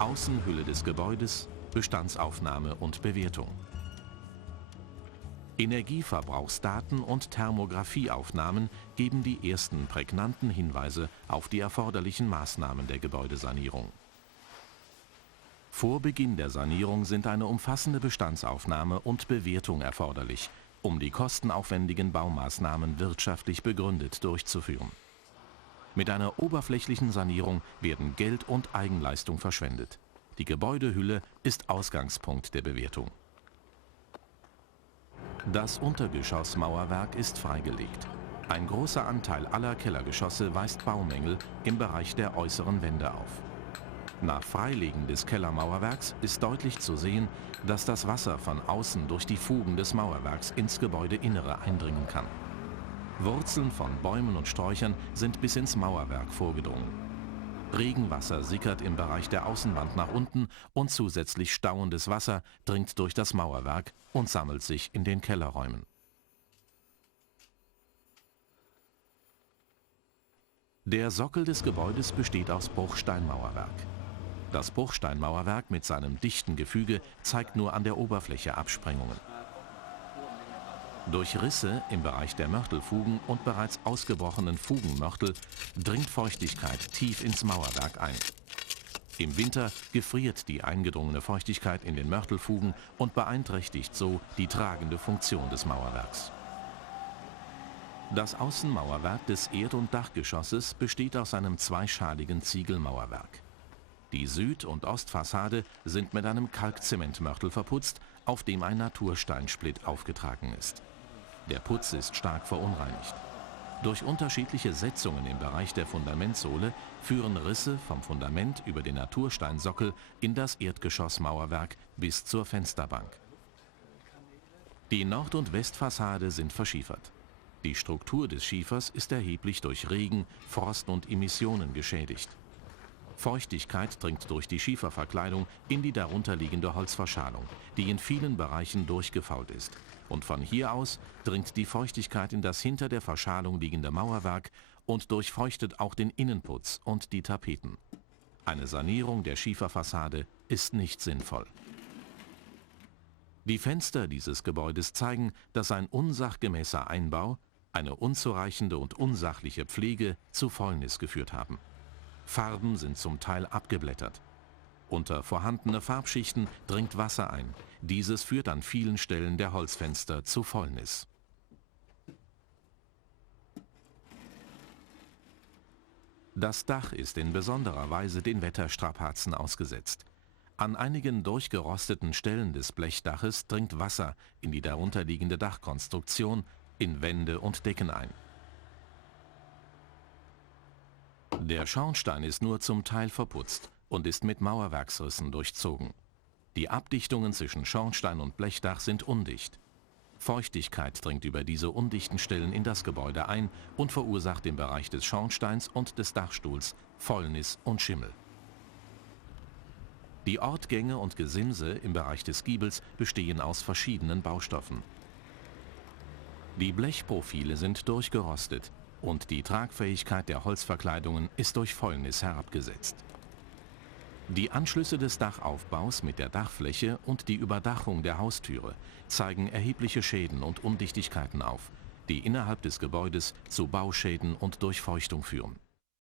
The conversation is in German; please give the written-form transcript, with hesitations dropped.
Außenhülle des Gebäudes, Bestandsaufnahme und Bewertung. Energieverbrauchsdaten und Thermografieaufnahmen geben die ersten prägnanten Hinweise auf die erforderlichen Maßnahmen der Gebäudesanierung. Vor Beginn der Sanierung sind eine umfassende Bestandsaufnahme und Bewertung erforderlich, um die kostenaufwendigen Baumaßnahmen wirtschaftlich begründet durchzuführen. Mit einer oberflächlichen Sanierung werden Geld und Eigenleistung verschwendet. Die Gebäudehülle ist Ausgangspunkt der Bewertung. Das Untergeschossmauerwerk ist freigelegt. Ein großer Anteil aller Kellergeschosse weist Baumängel im Bereich der äußeren Wände auf. Nach Freilegen des Kellermauerwerks ist deutlich zu sehen, dass das Wasser von außen durch die Fugen des Mauerwerks ins Gebäudeinnere eindringen kann. Wurzeln von Bäumen und Sträuchern sind bis ins Mauerwerk vorgedrungen. Regenwasser sickert im Bereich der Außenwand nach unten und zusätzlich stauendes Wasser dringt durch das Mauerwerk und sammelt sich in den Kellerräumen. Der Sockel des Gebäudes besteht aus Bruchsteinmauerwerk. Das Bruchsteinmauerwerk mit seinem dichten Gefüge zeigt nur an der Oberfläche Absprengungen. Durch Risse im Bereich der Mörtelfugen und bereits ausgebrochenen Fugenmörtel dringt Feuchtigkeit tief ins Mauerwerk ein. Im Winter gefriert die eingedrungene Feuchtigkeit in den Mörtelfugen und beeinträchtigt so die tragende Funktion des Mauerwerks. Das Außenmauerwerk des Erd- und Dachgeschosses besteht aus einem zweischaligen Ziegelmauerwerk. Die Süd- und Ostfassade sind mit einem Kalkzementmörtel verputzt, auf dem ein Natursteinsplit aufgetragen ist. Der Putz ist stark verunreinigt. Durch unterschiedliche Setzungen im Bereich der Fundamentsohle führen Risse vom Fundament über den Natursteinsockel in das Erdgeschossmauerwerk bis zur Fensterbank. Die Nord- und Westfassade sind verschiefert. Die Struktur des Schiefers ist erheblich durch Regen, Frost und Emissionen geschädigt. Feuchtigkeit dringt durch die Schieferverkleidung in die darunterliegende Holzverschalung, die in vielen Bereichen durchgefault ist. Und von hier aus dringt die Feuchtigkeit in das hinter der Verschalung liegende Mauerwerk und durchfeuchtet auch den Innenputz und die Tapeten. Eine Sanierung der Schieferfassade ist nicht sinnvoll. Die Fenster dieses Gebäudes zeigen, dass ein unsachgemäßer Einbau, eine unzureichende und unsachliche Pflege zu Fäulnis geführt haben. Farben sind zum Teil abgeblättert. Unter vorhandene Farbschichten dringt Wasser ein. Dieses führt an vielen Stellen der Holzfenster zu Fäulnis. Das Dach ist in besonderer Weise den Wetterstrapazen ausgesetzt. An einigen durchgerosteten Stellen des Blechdaches dringt Wasser in die darunterliegende Dachkonstruktion, in Wände und Decken ein. Der Schornstein ist nur zum Teil verputzt und ist mit Mauerwerksrissen durchzogen. Die Abdichtungen zwischen Schornstein und Blechdach sind undicht. Feuchtigkeit dringt über diese undichten Stellen in das Gebäude ein und verursacht im Bereich des Schornsteins und des Dachstuhls Fäulnis und Schimmel. Die Ortgänge und Gesimse im Bereich des Giebels bestehen aus verschiedenen Baustoffen. Die Blechprofile sind durchgerostet und die Tragfähigkeit der Holzverkleidungen ist durch Fäulnis herabgesetzt. Die Anschlüsse des Dachaufbaus mit der Dachfläche und die Überdachung der Haustüre zeigen erhebliche Schäden und Undichtigkeiten auf, die innerhalb des Gebäudes zu Bauschäden und Durchfeuchtung führen.